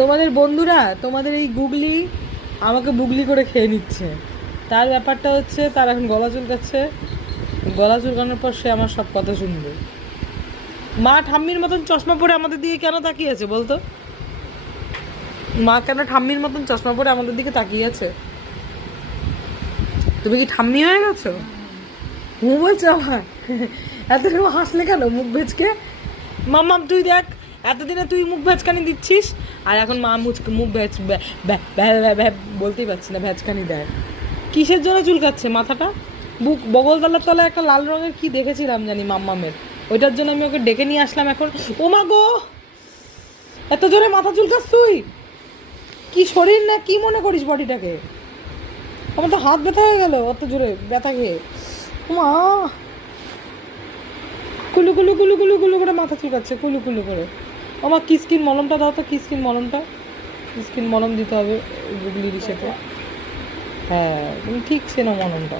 তোমাদের বন্ধুরা, তোমাদের এই গুগলি আমাকে বুগলি করে খেয়ে নিচ্ছে। তার ব্যাপারটা হচ্ছে, তার এখন গলা চুলকাচ্ছে। গলা চুলকানোর পর সে আমার সব কথা শুনবে। মা ঠাম্মির মতন চশমা পরে আমাদের দিকে কেন তাকিয়ে আছে বলতো? মা কেন ঠাম্মির মতন চশমা পরে আমাদের দিকে তাকিয়ে আছে? তুমি কি ঠাম্মি হয়ে গেছো? হু বলছো আমার? এতটুকু হাসলে কেন মুখ ভেজকে? মাম্মাম তুই দেখ, এতদিনে তুই মুখ ভেজকানি দিচ্ছিস, আর এখন মা মুখ ভেজ বলতেই পারছি না, ভেজকানি দেয়। কিসের জন্য চুলকাচ্ছে মাথাটা? বুক বগলতলার তলায় একটা লাল রঙের কি দেখেছিলাম জানি মাম্মামের, ওইটার জন্য আমি ওকে ডেকে নিয়ে আসলাম এখন। ও মা গো, এত জোরে মাথা চুলকাস তুই? কি শরীর না কি মনে করিস বডিটাকে? আমার তো হাত ব্যথা হয়ে গেল অত জোরে ব্যথা খেয়ে। মা কুলু কুলু কুলু কুলু কুলু করে মাথা চুলকাচ্ছে, কুলু কুলু করে। আমার কিসকিন মলমটা দাও তো, কিসকিন মলমটা। কিসকিন মলম দিতে হবে গুগলির সাথে। হ্যাঁ, তুমি ঠিক চেনো মলমটা।